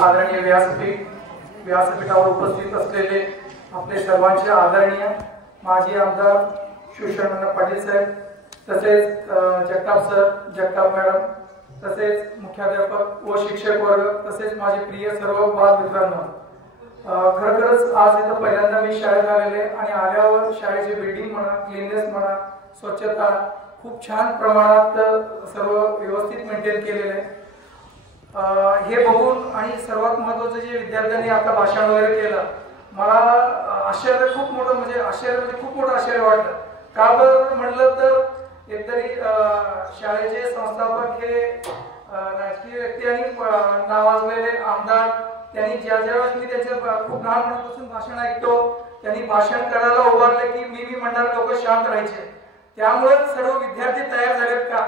आदरणीय व्यासपीठावर उपस्थित असलेले आपले सर्वांचे आदरणीय माजी आमदार शिवशरण पाटील साहेब, तसेच जगताप सर, जगताप मॅडम, तसेच मुख्याध्यापक व शिक्षक वर्ग, तसेच माझे प्रिय सर्व बालमित्रांनो, खरोखरच आज इथं पहिल्यांदा मी शाळेत आलेले आणि आल्यावर शाळेची बिल्डिंग म्हणा, क्लीननेस म्हणा, स्वच्छता खूप छान प्रमाणात सर्व व्यवस्थित मेंटेन केलेले आहे। हे बघून आणि सर्वात महत्त्वाचं जे विद्यार्थ्यांनी आता भाषण वगैरे केलं, मला आश्चर्य खूप मोठं म्हणजे खूप मोठं आश्चर्य वाटलं। का बरं म्हणलं तर एकतरी शाळेचे संस्थापक हे राजकीय व्यक्ती आणि नावाजलेले आमदार, त्यांनी ज्यावेळेस मी त्यांचे खूप लहानपणापासून भाषण ऐकतो, त्यांनी भाषण करायला उभारले की मी म्हणणार लोक शांत राहायचे, त्यामुळे सर्व विद्यार्थी तयार झालेत का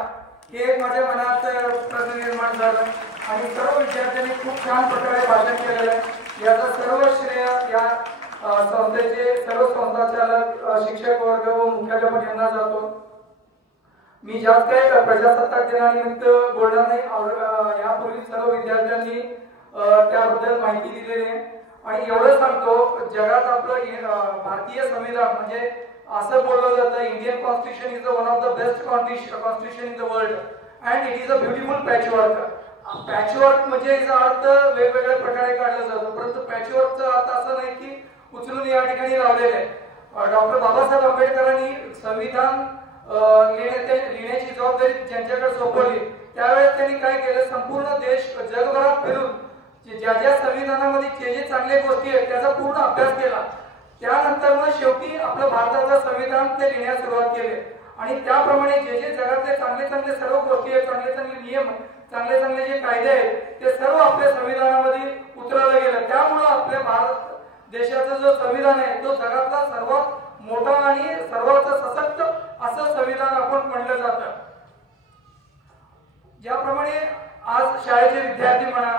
हे माझ्या मनात प्रश्न निर्माण झाला आणि सर्व विद्यार्थ्यांनी खूप छान प्रकारे भाषण केलेलं आहे। याचा सर्व श्रेय या संस्थेचे सर्व संस्थाचालक, शिक्षक वर्ग व मुख्याध्यापक यांना जातो। मी जास्त काही प्रजासत्ताक दिनानिमित्त बोलणार नाही, यापूर्वी सर्व विद्यार्थ्यांनी त्याबद्दल माहिती दिलेली आहे आणि एवढं सांगतो, जगात आपलं भारतीय संविधान म्हणजे असं बोललं जातं, Indian constitution is one of the best constitution in the world and it is a beautiful patchwork. Patchwork म्हणजे याचा अर्थ वेगवेगळ्या प्रकारे काढला जातो, परंतु पॅचवर्कचा अर्थ असं नाही की उचलून या ठिकाणी लावलेले आहे। डॉक्टर बाबासाहेब आंबेडकरांनी संविधान लिहिण्याची जबाबदारी ज्यांच्याकडे सोपवली, त्यावेळेस त्यांनी काय केलं, संपूर्ण देश जगभरात फिरून ज्या ज्या संविधानामध्ये जे चांगल्या गोष्टी आहेत त्याचा पूर्ण अभ्यास केला। त्यानंतर मग शेवटी आपलं भारताचं संविधान ते लिहिण्यास सुरुवात केली आणि त्याप्रमाणे जे जगातले चांगले सर्व गोष्टी आहेत, चांगले नियम, चांगले जे कायदे आहेत, ते सर्व आपल्या संविधानामध्ये उतरवले गेले। त्यामुळे आपल्या भारत देशाचं जो संविधान आहे तो जगातला सर्वात मोठा आणि सर्वात सशक्त असं संविधान आपण म्हटलं जातं। ज्याप्रमाणे आज शाळेचे विद्यार्थी म्हणा,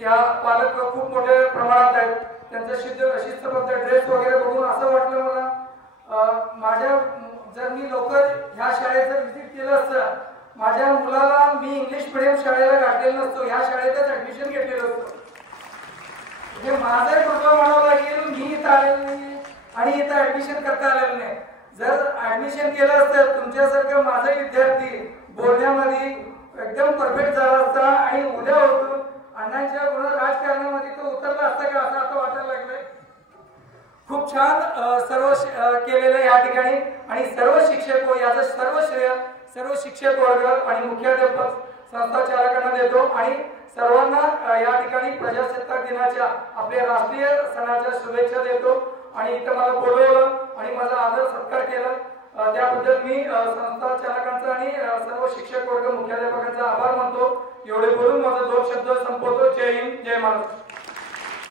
या पालक खूप मोठ्या प्रमाणात आहेत, त्यांचा शिस्तबद्ध ड्रेस वगैरे बघून असं वाटलं मला, जर मी लवकर ह्या शाळेचं व्हिजिट केलं असतं, माझ्या मुलाला मी इंग्लिश मीडियम शाळेला घातलेलं नसतो, ह्या शाळेतच ऍडमिशन घेतलेलं असतं। म्हणजे माझं दुर्दैव म्हणावं लागेल, मी इथं आलेलो नाही आणि इथं ऍडमिशन करता आलेलं नाही। जर ऍडमिशन केलं असतं, तुमच्यासारखं माझा विद्यार्थी बोलण्यामध्ये एकदम परफेक्ट झाला असता आणि उद्या उठून अण्णांच्या राजकारणामध्ये तो उतरला असता का असं आता वाटायला लागलंय। खूप छान सर्व केलेलं या ठिकाणी आणि सर्व शिक्षक व याचं सर्व श्रेय सर्व शिक्षक वर्ग आणि मुख्याध्यापक संस्था चालकांना देतो आणि सर्वांना या ठिकाणी प्रजासत्ताक दिनाच्या आपल्या राष्ट्रीय सणाच्या शुभेच्छा देतो आणि इथं मला बोलवलं आणि माझा आदर सत्कार केला, त्याबद्दल मी संस्था चालकांचा आणि सर्व शिक्षक वर्ग मुख्याध्यापकांचा आभार मानतो। एवढे बोलून माझा 2 शब्द संपवतो। जय हिंद, जय महाराष्ट्र।